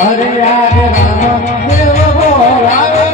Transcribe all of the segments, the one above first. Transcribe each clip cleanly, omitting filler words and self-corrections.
હરે યાર રામ દેવ બોલાવે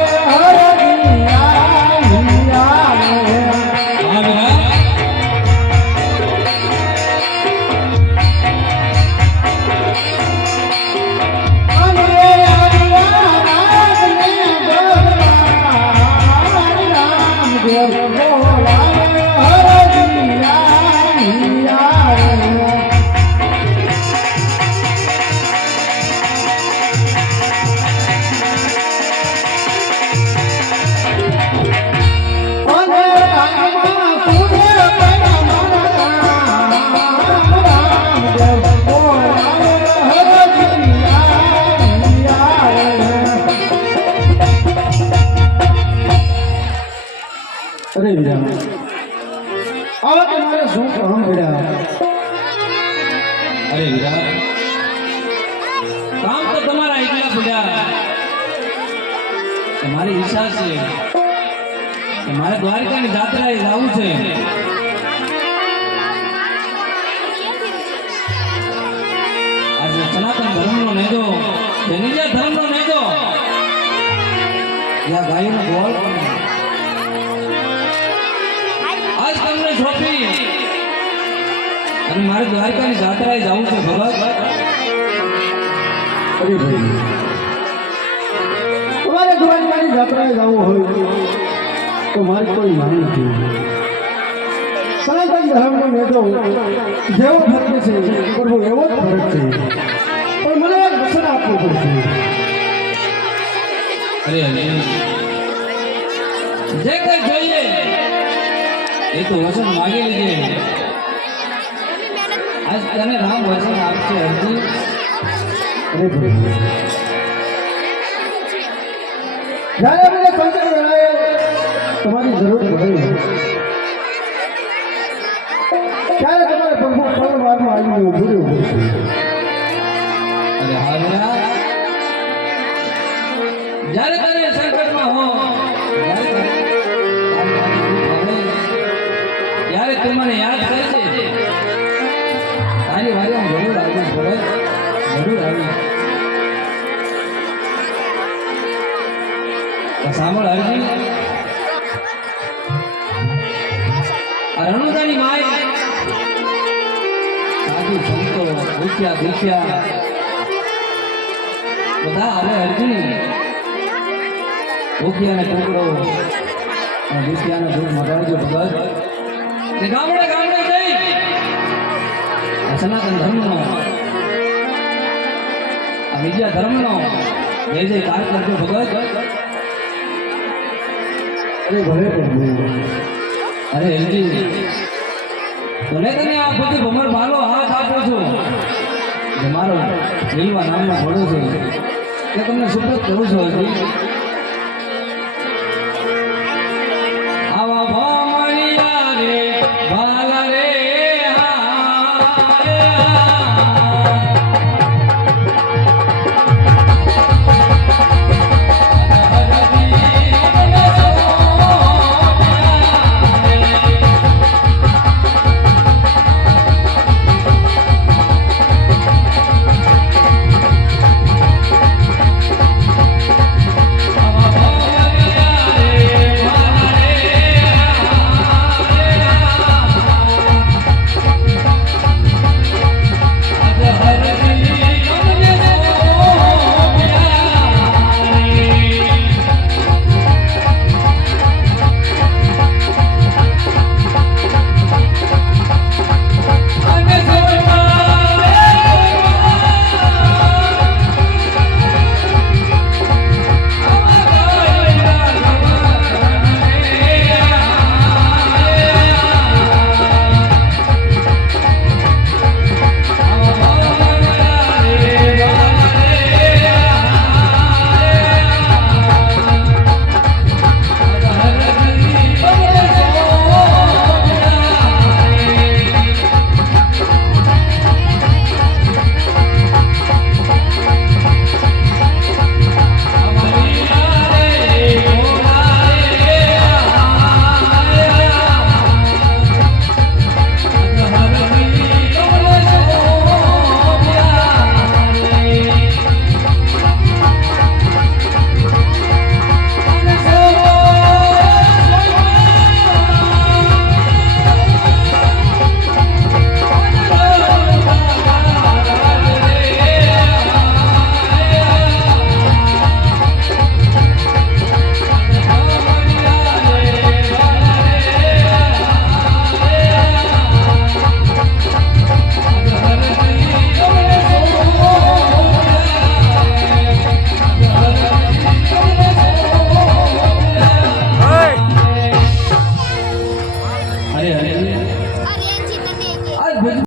અરે વીરા આવા તમારે શું કામ પડ્યા? અરે વીરા કામ તો તમારા એકલા પડ્યા. તમારી ઈચ્છા છે કે મારે દ્વારકાની જાત્રાએ જવું છે. આજે સનાતન ધર્મનો નેજો નિજા ધર્મનો નેજો યા ગાયનો ગોળ આજ તમને સોંપી અને મારે દ્વારકાની જાત્રાએ જવું છે ભગત. અરે ભાઈ તમારે દ્વારકાની જાત્રાએ જવું હોય તો મારે કોઈ માન નથી. સનાતન ધર્મનો નેતો જેવો ફરક છે કરવો એવો જ ફરક છે, પણ મને એક વચન આપવું પડશે. અરે જે કઈ જોઈએ એ તો વચન માગી લીજે. આજ તને રામ વચન આપશે અર્જુન. અરે ભાઈ જ્યારે મને સંકટ વેળાએ તમારી જરૂર પડે ત્યારે તમારે પ્રભુ પરમાત્મા આવીને ઊભું રહેવું પડશે. અરે હાલ્યા જ્યારે તને સંકટમાં હો ત્યારે તું મને યાદ કરજે. તારી વારી હું જરૂર આવીશ ભરત, જરૂર આવીશ. સાંભળ હરજી, આ રણુદાની માય સાધુ સંતો ભૂખ્યા ભીખ્યા બધા હવે હરજી ભૂખ્યાને ટુકડો અને ભૂખ્યાને દૂધ મગાડજો ભગત. ને ગામડે ગામડે જઈ સનાતન ધર્મનો આ બીજા ધર્મનો જય જયકાર કરજો ભગત. અરે ભલે પ્રભુ. અરે હરજી ભલે તને આ બધી ભમર મારો હાથ આપો છો જે મારો લીલવા નામનો ઘોડો છે તે તમને સુપ્રત કરું છું હરજી.